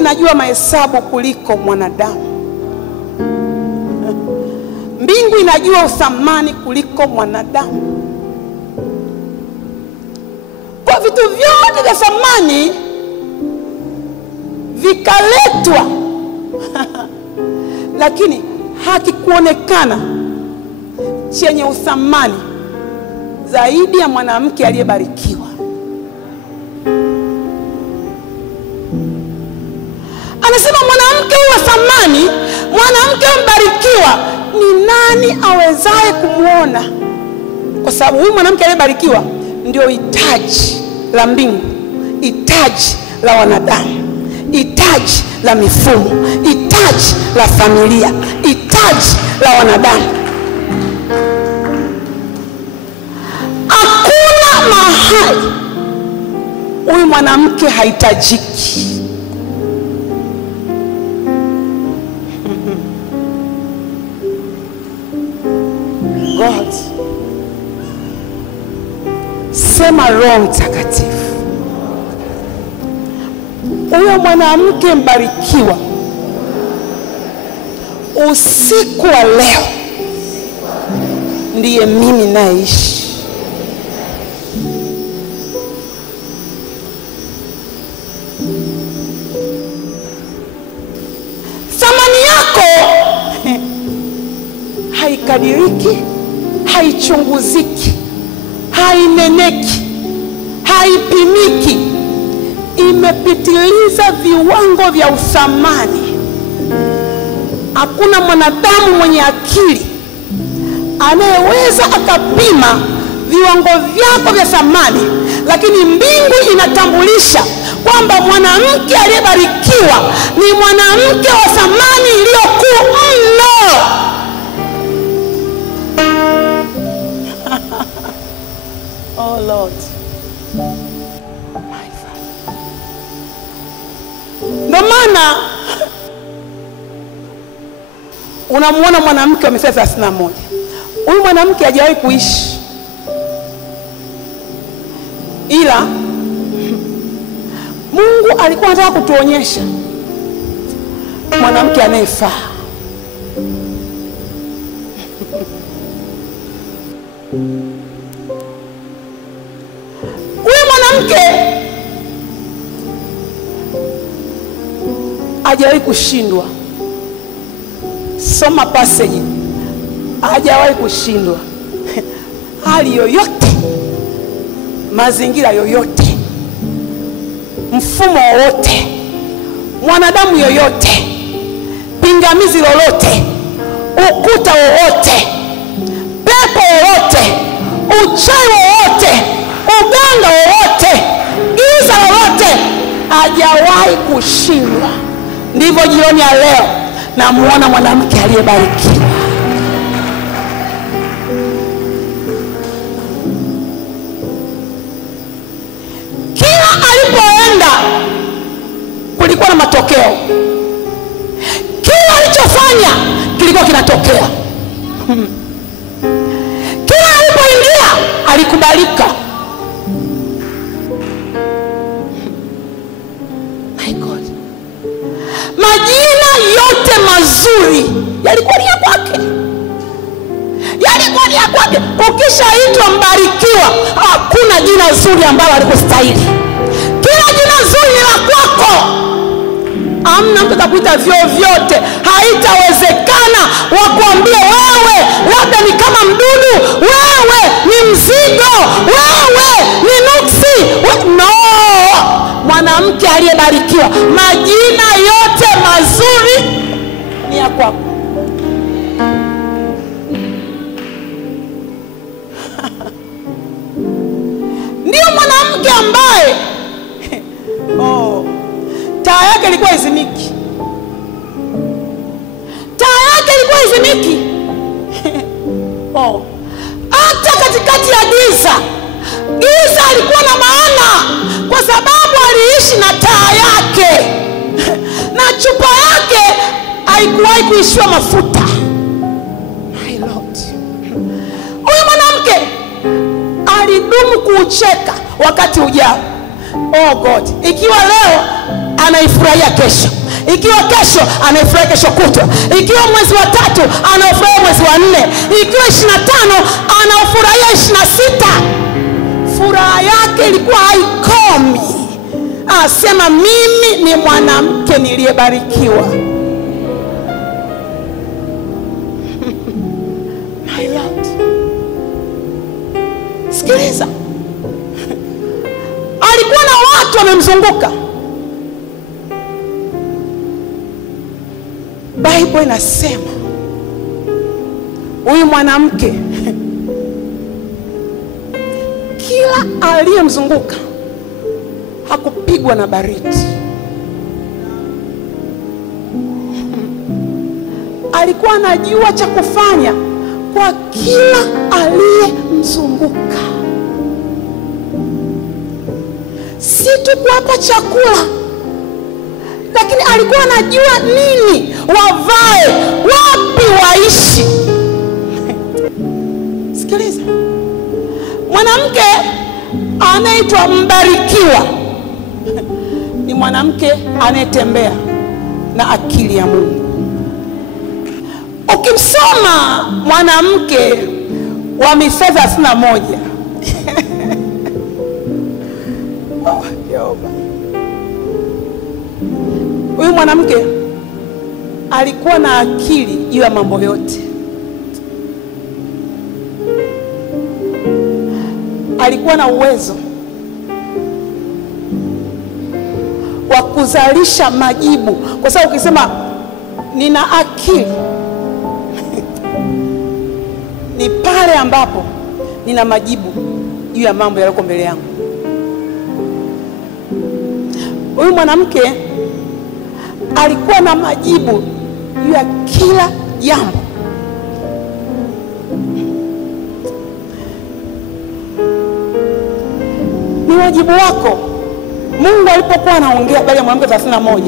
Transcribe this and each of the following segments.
inajua mahesabu kuliko mwanadamu. Mbingu inajua uthamani kuliko mwanadamu. Kwa vitu vyote vya thamani vikaletwa lakini hakikuonekana chenye uthamani zaidi ya mwanamke aliyebarikiwa. Anasema mwanamke wa thamani, mwanamke mbarikiwa, ni nani awezaye kumuona? Kwa sababu huyu mwanamke aliyebarikiwa ndio hitaji la mbingu, hitaji la wanadamu, hitaji la mifumo, hitaji la familia, hitaji la wanadamu. Hakuna mahali huyu mwanamke hahitajiki. God, sema Roho Mtakatifu, huyo mwanamke mbarikiwa usiku wa leo ndiye mimi naishi. Thamani yako haikadiriki, haichunguziki, haineneki, haipimiki. Imepitiliza viwango vya uthamani. Hakuna mwanadamu mwenye akili anayeweza akapima viwango vyako vya thamani, lakini mbingu inatambulisha kwamba mwanamke aliyebarikiwa ni mwanamke wa thamani iliyokuu mno. Oh Lord, my Father. Ndio maana unamuona mwanamke wa Mithali 31. Huyu mwanamke hajawahi kuishi, ila Mungu alikuwa anataka kutuonyesha mwanamke anayefaa. Huyu mwanamke hajawahi kushindwa. Soma passage, hajawahi kushindwa. Hali yoyote, mazingira yoyote, mfumo wowote, mwanadamu yoyote, pingamizi lolote, ukuta wowote, pepo wowote, uchawi wowote, uganga wowote, giza lolote, hajawahi kushindwa. Ndivyo jioni ya leo namuona mwanamke aliyebarikiwa. Kila alipoenda kulikuwa na matokeo. Kila alichofanya kilikuwa kinatokea. Kila alipoingia alikubalika. My God. Majina yote mazuri yalikuwa ni ya kwake. Yalikuwa ni ya kwake. Ukishaitwa mbarikiwa, hakuna jina zuri ambalo alikustahili. Kila jina zuri ni la kwako. Hamna mtu atakuita vyovyote. Haitawezekana wakuambie wewe labda ni kama mdudu, wewe ni mzigo, wewe ni nuksi. No! Mwanamke aliyebarikiwa, majina yote mazuri ni ya kwako. Ndio mwanamke ambaye taa yake ilikuwa izimiki. Taa yake ilikuwa izimiki. Hata katikati ya giza, giza alikuwa na maana, kwa sababu aliishi na taa yake. Na chupa yake haikuwahi kuishiwa mafuta. My Lord. Huyu mwanamke alidumu kuucheka wakati ujao. Oh God, ikiwa leo anaifurahia kesho. Ikiwa kesho, anaifurahia kesho kutwa. Ikiwa mwezi wa 3, anaufurahia mwezi wa 4. Ikiwa 25, anaufurahia 26. Furaha yake ilikuwa haikomi. Anasema mimi ni mwanamke niliyebarikiwa. My Lord. Sikiliza. Alikuwa na watu wamemzunguka. Bible inasema huyu mwanamke kila aliyemzunguka hakupigwa na baridi. Alikuwa anajua cha kufanya kwa kila aliyemzunguka. Si tu kuwapa chakula, lakini alikuwa anajua nini wavae, wapi waishi. Sikiliza. Mwanamke anaitwa mbarikiwa ni mwanamke anayetembea na akili ya Mungu. Ukimsoma mwanamke wa Mithali 31 huyu mwanamke alikuwa na akili juu ya mambo yote. Alikuwa na uwezo wa kuzalisha majibu, kwa sababu ukisema nina akili ni pale ambapo nina majibu juu ya mambo yaliyoko mbele yangu. Huyu mwanamke alikuwa na majibu juu ya kila jambo. Ni wajibu wako. Mungu alipokuwa anaongea habari ya mwanamke 31,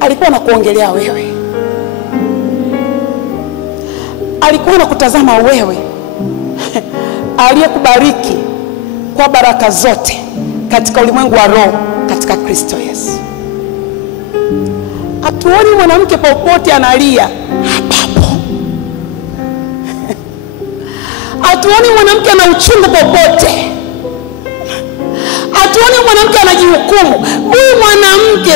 alikuwa anakuongelea wewe. Alikuwa anakutazama wewe aliyekubariki kwa baraka zote katika ulimwengu wa roho katika Kristo Yesu. Hatuoni mwanamke popote analia hapo. Hatuoni mwanamke ana uchungu popote. Hatuoni mwanamke anajihukumu. Huyu mwanamke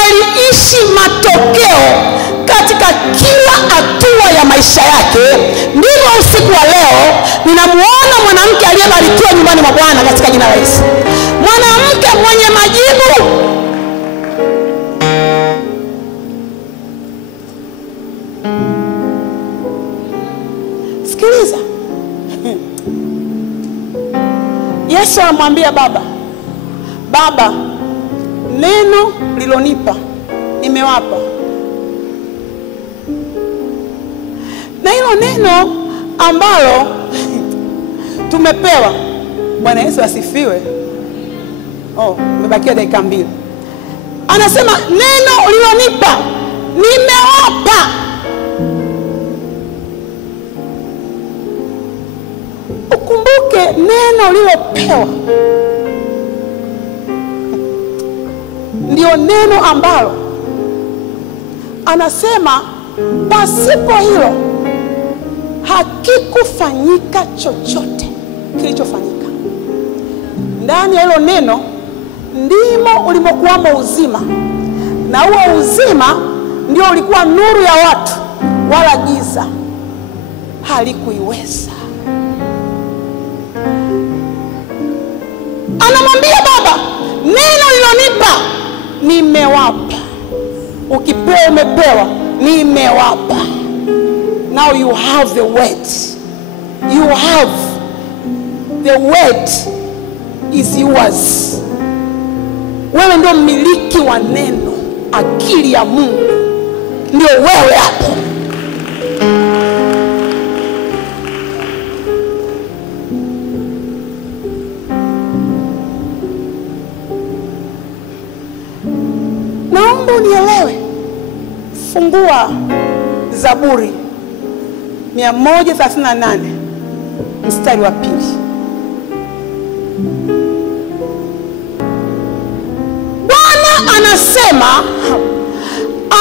aliishi matokeo katika kila hatua ya maisha yake. Ndivyo usiku wa leo ninamuona mwanamke aliyebarikiwa nyumbani mwa Bwana katika jina la Yesu. Mwanamke mwenye majibu. Sikiliza. Yesu amwambia Baba, neno lilonipa nimewapa. Na hilo neno ambalo tumepewa, Bwana Yesu asifiwe. Umebakia dakika 2. Anasema neno lilonipa nimewapa. Ukumbuke neno lilopewa ndio neno ambalo anasema pasipo hilo hakikufanyika chochote kilichofanyika. Ndani ya hilo neno ndimo ulimokuwamo uzima, na huo uzima ndio ulikuwa nuru ya watu, wala giza halikuiweza. Anamwambia Baba, neno lilonipa nimewapa. Ukipewa umepewa, nimewapa. Now you have the word. You have the word is yours. Wewe ndio mmiliki wa neno. Akili ya Mungu ndio wewe hapo. Naomba unielewe. Fungua Zaburi 138 mstari wa 2. anasema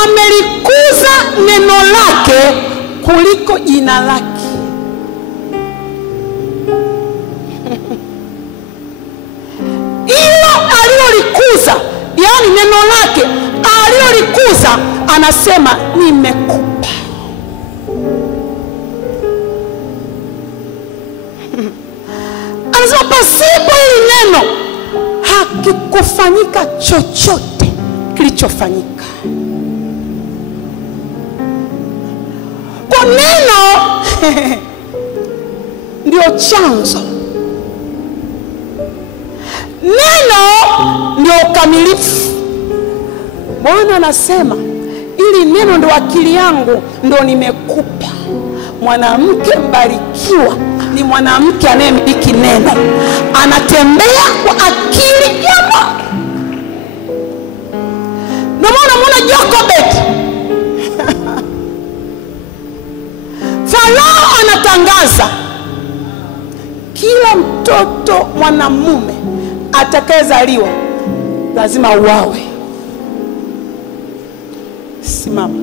amelikuza neno lake kuliko jina lake. Ilo alilolikuza, yani neno lake alilolikuza, anasema nimekupa. Anasema pasipo hili neno hakikufanyika chochote kilichofanyika. Kwa neno ndio chanzo, neno ndio ukamilifu. Bwana anasema ili neno ndio akili yangu, ndio nimekupa. Mwanamke mbarikiwa ni mwanamke anayemiliki neno, anatembea kwa akili ya Mungu. Ndio maana muona Jokobed Farao anatangaza kila mtoto mwanamume atakayezaliwa lazima uawe. Simama.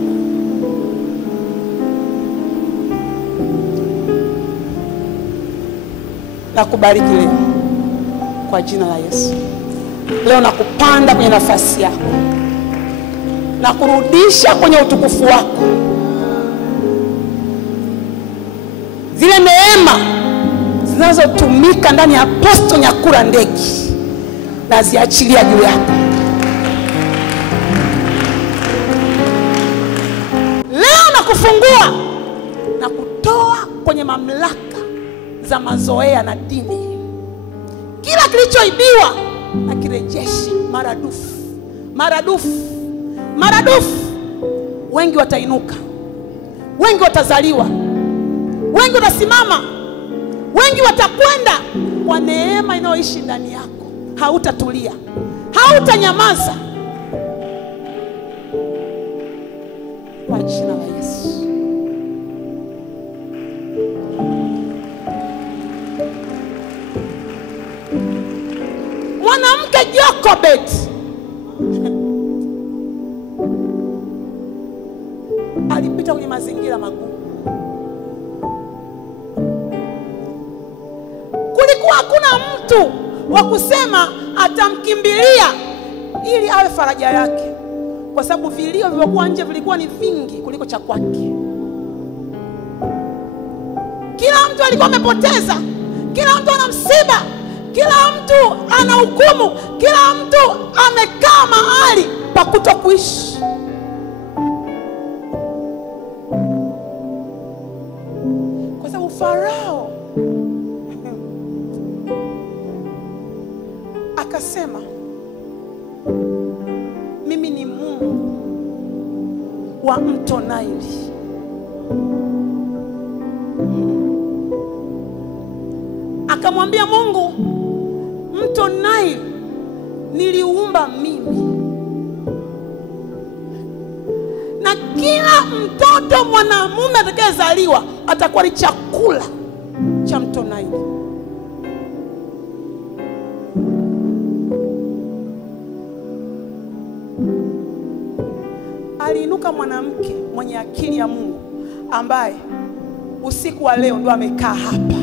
Nakubariki leo kwa jina la Yesu. Leo nakupanda kwenye nafasi yako, na kurudisha kwenye utukufu wako. Zile neema zinazotumika ndani ya Apostle Nyakura Ndegi na ziachilia juu yako. Leo nakufungua na kutoa kwenye mamlaka za mazoea na dini. Kila kilichoibiwa na kirejesha maradufu, maradufu, maradufu. Wengi watainuka, wengi watazaliwa, wengi watasimama, wengi watakwenda kwa neema inayoishi ndani yako. Hautatulia, hautanyamaza, kwa jina la Yesu. Mwanamke Jokobed alipita kwenye mazingira magumu. Kulikuwa hakuna mtu wa kusema atamkimbilia ili awe faraja yake, kwa sababu vilio vilivyokuwa nje vilikuwa ni vingi kuliko cha kwake. Kila mtu alikuwa amepoteza, kila mtu ana msiba, kila mtu ana hukumu, kila mtu amekaa mahali pa kutokuishi. Kwa sababu Farao akasema mimi ni Mungu wa mto Naili. Akamwambia Mungu, mto Naili niliumba mimi, na kila mtoto mwanamume atakayezaliwa atakuwa ni chakula cha mto Naili. Aliinuka mwanamke mwenye akili ya Mungu ambaye usiku wa leo ndo amekaa hapa.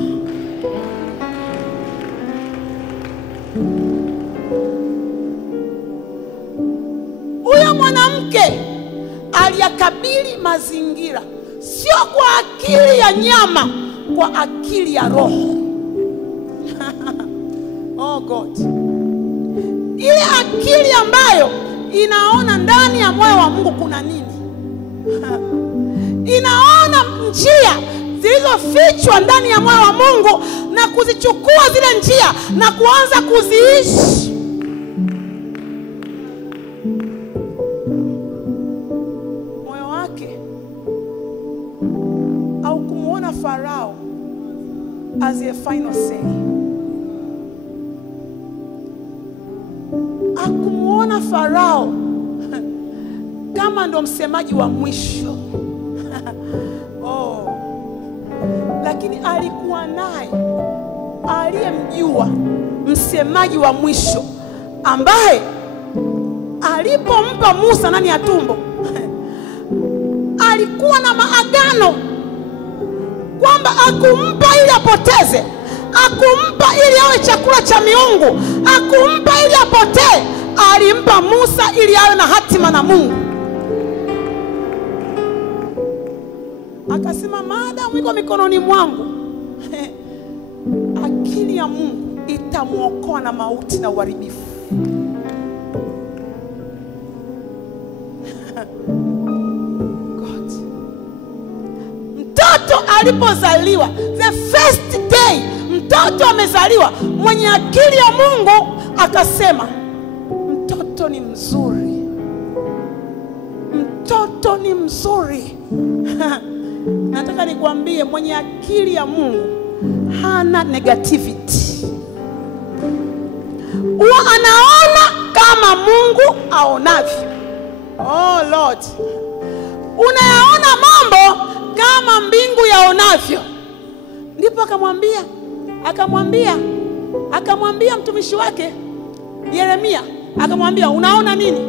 Huyo mwanamke aliyakabili mazingira sio kwa akili ya nyama, kwa akili ya roho. Oh God. Ile akili ambayo inaona ndani ya moyo wa Mungu kuna nini. Inaona njia zilizofichwa ndani ya moyo wa Mungu na kuzichukua zile njia na kuanza kuziishi. Moyo wake au kumuona Farao as a final say. Akumuona Farao kama ndo msemaji wa mwisho. Oh. Lakini alikuwa naye aliyemjua msemaji wa mwisho, ambaye alipompa Musa ndani ya tumbo alikuwa na maagano kwamba akumpa ili apoteze, akumpa ili awe chakula cha miungu, akumpa ili apotee. Alimpa Musa ili awe na hatima na Mungu. Akasema maadamu iko mikononi mwangu, akili ya Mungu itamuokoa na mauti na uharibifu. God. Mtoto alipozaliwa, the first day mtoto amezaliwa, mwenye akili ya Mungu akasema mtoto ni mzuri, mtoto ni mzuri. Nataka nikwambie, mwenye akili ya Mungu hana negativity. Huwa anaona kama Mungu aonavyo. Oh Lord, unayaona mambo kama mbingu yaonavyo. Ndipo akamwambia mtumishi wake Yeremia, akamwambia unaona nini?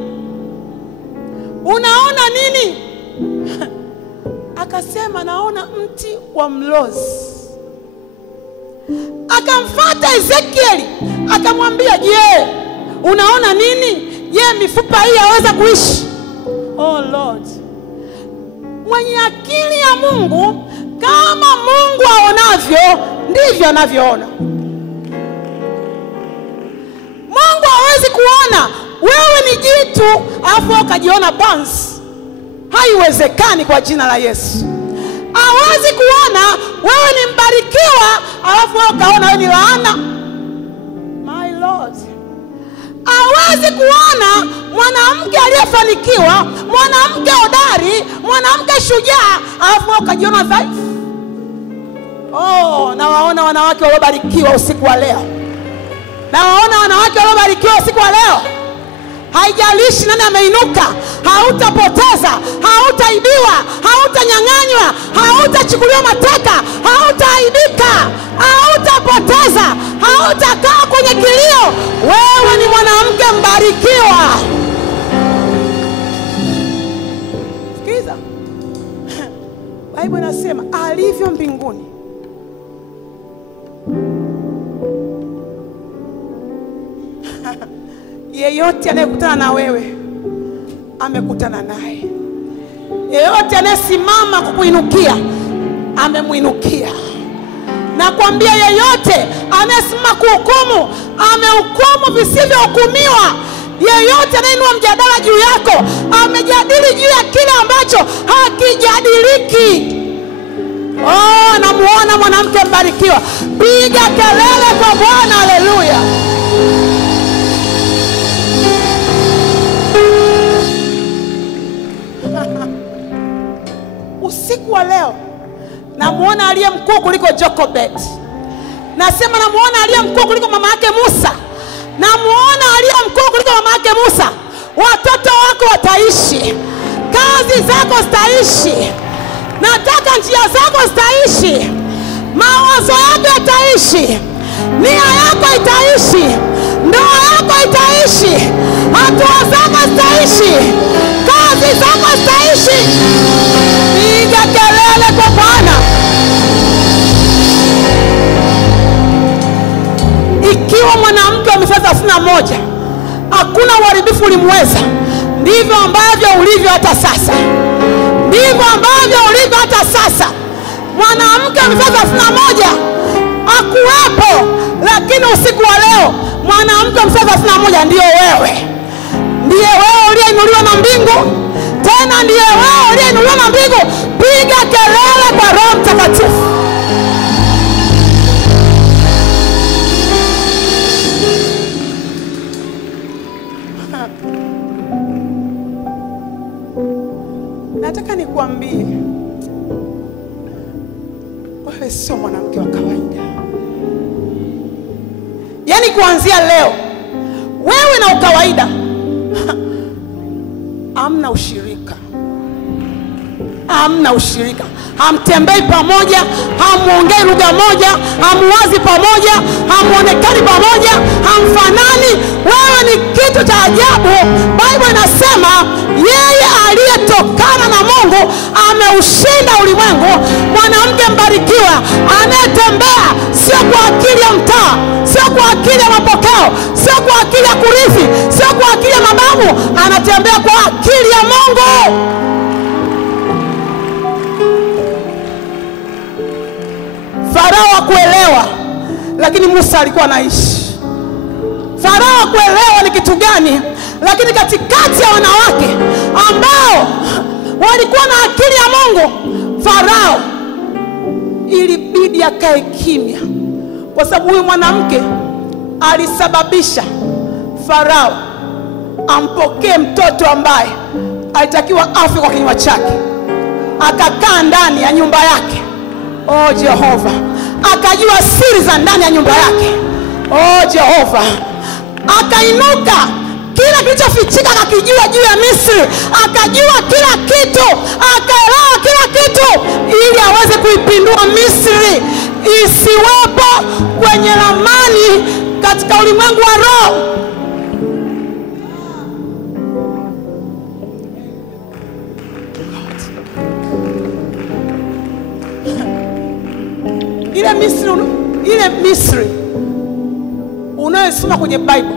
Unaona nini? Akasema naona mti wa mlozi. Akamfuata Ezekieli, akamwambia je, unaona nini? Je, mifupa hii yaweza kuishi? Oh Lord, mwenye akili ya Mungu kama Mungu aonavyo ndivyo anavyoona. Mungu hawezi kuona wewe ni jitu alafu ukajiona bones. Haiwezekani kwa jina la Yesu. Hawezi kuona wewe ni mbarikiwa alafu ukaona wewe ni laana. My Lord. Hawezi kuona mwanamke aliyefanikiwa, mwanamke hodari, mwanamke shujaa alafu ukajiona dhaifu. Oh, na waona wanawake waliobarikiwa usiku wa leo. Na waona wanawake waliobarikiwa usiku wa leo. Haijalishi nani ameinuka, hautapoteza, hautaibiwa, hautanyang'anywa, hautachukuliwa mateka, hautaaibika, hautapoteza, hautakaa kwenye kilio. Wewe ni mwanamke mbarikiwa. Sikiza. Biblia inasema alivyo mbinguni yeyote anayekutana na wewe amekutana naye. Yeyote anayesimama kukuinukia amemuinukia. Nakwambia yeyote anayesimama kuhukumu amehukumu visivyohukumiwa. Yeyote anayeinua mjadala juu yako amejadili juu ya kile ambacho hakijadiliki. Oh, namuona mwanamke mbarikiwa. Piga kelele kwa Bwana. Haleluya. Usiku wa leo namuona aliye mkuu kuliko Jokobet. Nasema namuona aliye mkuu kuliko mama yake Musa. Namuona aliye mkuu kuliko mama yake Musa. Watoto wako wataishi, kazi zako zitaishi, nataka njia zako zitaishi, mawazo yako yataishi, nia yako itaishi, ndoa yako itaishi, hatua zako zitaishi, kazi zako zitaishi. Piga kelele kwa Bwana. Ikiwa mwanamke wa miaka 31 hakuna uharibifu ulimweza, ndivyo ambavyo ulivyo hata sasa. Ndivyo ambavyo ulivyo hata sasa. Mwanamke wa miaka 31 hakuwepo, lakini usiku wa leo mwanamke wa miaka 31 ndio wewe. Ndiye wewe uliyeinuliwa na mbingu. Tena ndiye wewe uliyeinuliwa na mbingu. Piga kelele kwa Roho Mtakatifu. Nataka nikuambie, wewe sio mwanamke wa kawaida. Yaani kuanzia leo wewe na ukawaida hamna ushirika. Hamna ushirika. hamtembei pamoja, hamuongei lugha moja, hamuwazi pamoja, hamuonekani pamoja, hamfanani. Wewe ni kitu cha ajabu. Biblia inasema yeye aliyetokana na Mungu ameushinda ulimwengu. Mwanamke mbarikiwa anayetembea sio kwa akili ya mtaa, sio kwa akili ya mapokeo, sio kwa akili ya kurithi, sio kwa akili ya mababu, anatembea kwa akili ya Mungu. Farao hakuelewa, lakini Musa alikuwa anaishi. Farao hakuelewa ni kitu gani, lakini katikati ya wanawake ambao walikuwa na akili ya Mungu, Farao ilibidi akae kimya, kwa sababu huyu mwanamke alisababisha Farao ampokee mtoto ambaye alitakiwa afe kwa kinywa chake. Akakaa ndani ya nyumba yake. Oh Jehova, akajua siri za ndani ya nyumba yake. Oh Jehova, akainuka, kila kilichofichika akakijua juu ya Misri, akajua kila kitu, akaelewa kila kitu, ili aweze kuipindua Misri isiwepo kwenye ramani katika ulimwengu wa roho. Ile Misri unayosoma kwenye Bible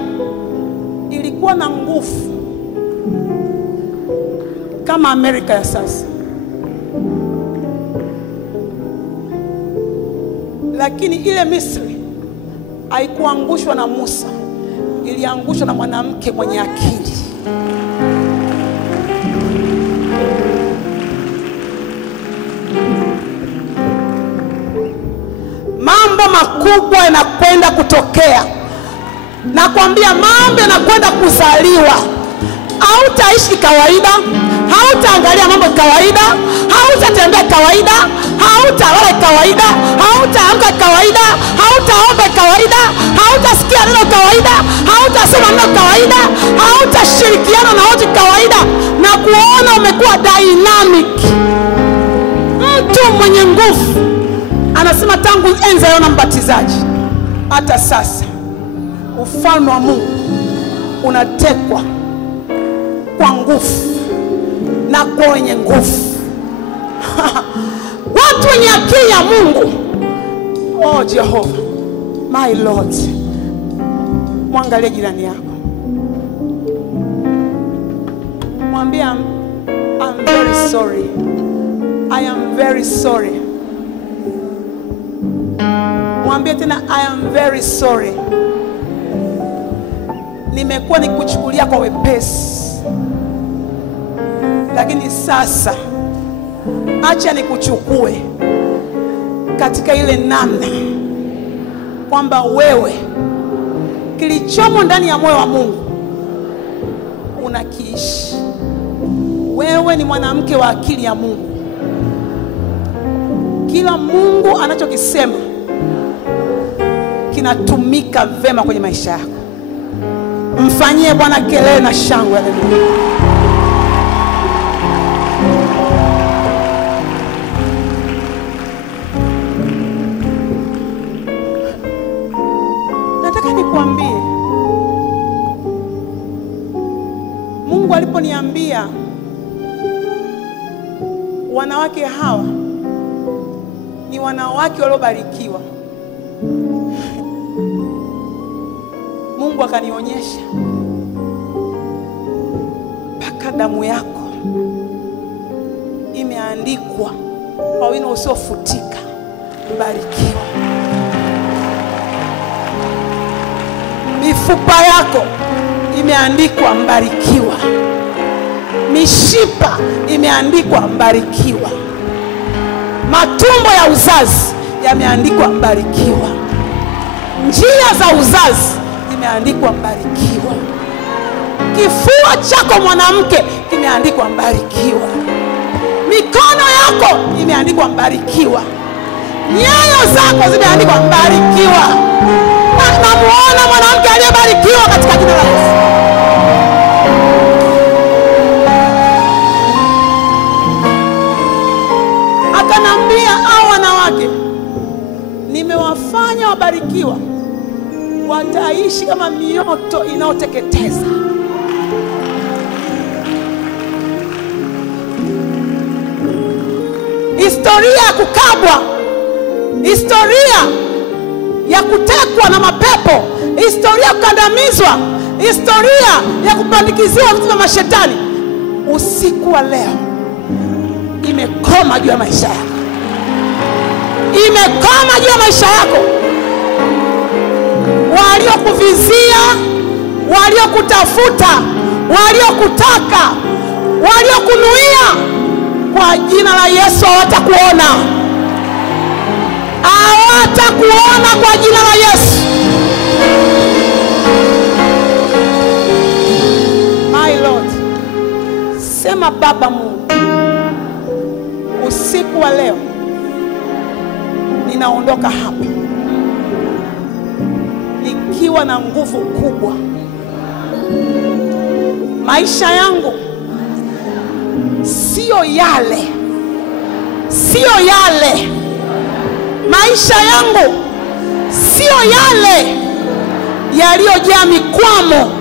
ilikuwa na nguvu kama Amerika ya sasa, lakini ile Misri haikuangushwa na Musa, iliangushwa na mwanamke mwenye akili. Mambo makubwa yanakwenda kutokea. Nakwambia mambo yanakwenda kuzaliwa. Hautaishi kawaida, hautaangalia mambo kawaida, hautatembea kawaida, hautalala kawaida, hautaamka kawaida, hautaomba kawaida, hautasikia neno kawaida, hautasoma neno kawaida, hautashirikiana na watu kawaida, na kuona umekuwa dynamic, mtu mwenye nguvu. Anasema tangu enzi ya Yohana Mbatizaji hata sasa ufalme wa Mungu unatekwa kwa nguvu na kwa wenye nguvu. Watu wenye akili ya Mungu. Oh Jehova, my Lord. Mwangalie jirani yako, mwambie I'm very sorry. I am very sorry. Mwambie tena I am very sorry. Nimekuwa nikuchukulia kwa wepesi, lakini sasa acha nikuchukue katika ile namna kwamba wewe kilichomo ndani ya moyo wa Mungu unakiishi. Wewe ni mwanamke wa akili ya Mungu. Kila Mungu anachokisema kinatumika vema kwenye maisha yako. Mfanyie Bwana kelele na shangwe. Haleluya. Nataka nikwambie, Mungu aliponiambia wanawake hawa ni wanawake waliobarikiwa, Mungu akanionyesha mpaka damu yako imeandikwa kwa wino usiofutika, mbarikiwa. Mifupa yako imeandikwa mbarikiwa. Mishipa imeandikwa mbarikiwa. Matumbo ya uzazi yameandikwa mbarikiwa. Njia za uzazi imeandikwa mbarikiwa. Kifua chako mwanamke kimeandikwa mbarikiwa. Mikono yako imeandikwa mbarikiwa. Nyayo zako zimeandikwa mbarikiwa. Namuona mwanamke aliyebarikiwa katika jina la Yesu. Akanambia wataishi kama mioto inayoteketeza. Historia ya kukabwa, historia ya kutekwa na mapepo, historia ya kukandamizwa, historia ya kupandikiziwa vitu vya mashetani, usiku wa leo imekoma juu ya maisha yako. Imekoma juu ya maisha yako. Waliokuvizia, waliokutafuta, waliokutaka, waliokunuia, kwa jina la Yesu hawatakuona. Hawatakuona kwa jina la Yesu. My Lord, sema Baba Mungu, usiku wa leo ninaondoka hapa nikiwa na nguvu kubwa. Maisha yangu sio yale, sio yale. Maisha yangu sio yale yaliyojaa mikwamo,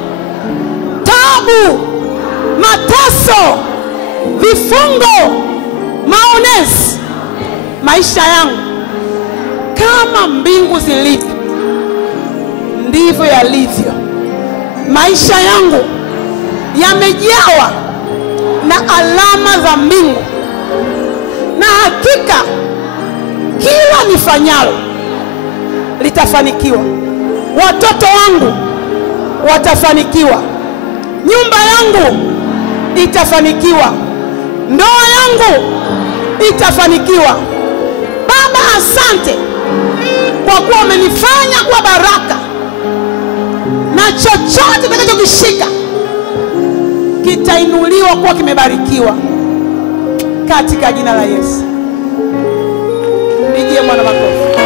tabu, mateso, vifungo, maonezi. Maisha yangu kama mbingu zilivyo ndivyo yalivyo. Maisha yangu yamejawa na alama za mbingu, na hakika kila nifanyalo litafanikiwa. Watoto wangu watafanikiwa, nyumba yangu itafanikiwa, ndoa yangu itafanikiwa. Baba, asante kwa kuwa umenifanya kuwa baraka, na chochote nitakachokishika kitainuliwa kuwa kimebarikiwa katika jina la Yesu. Pigie Bwana makofi.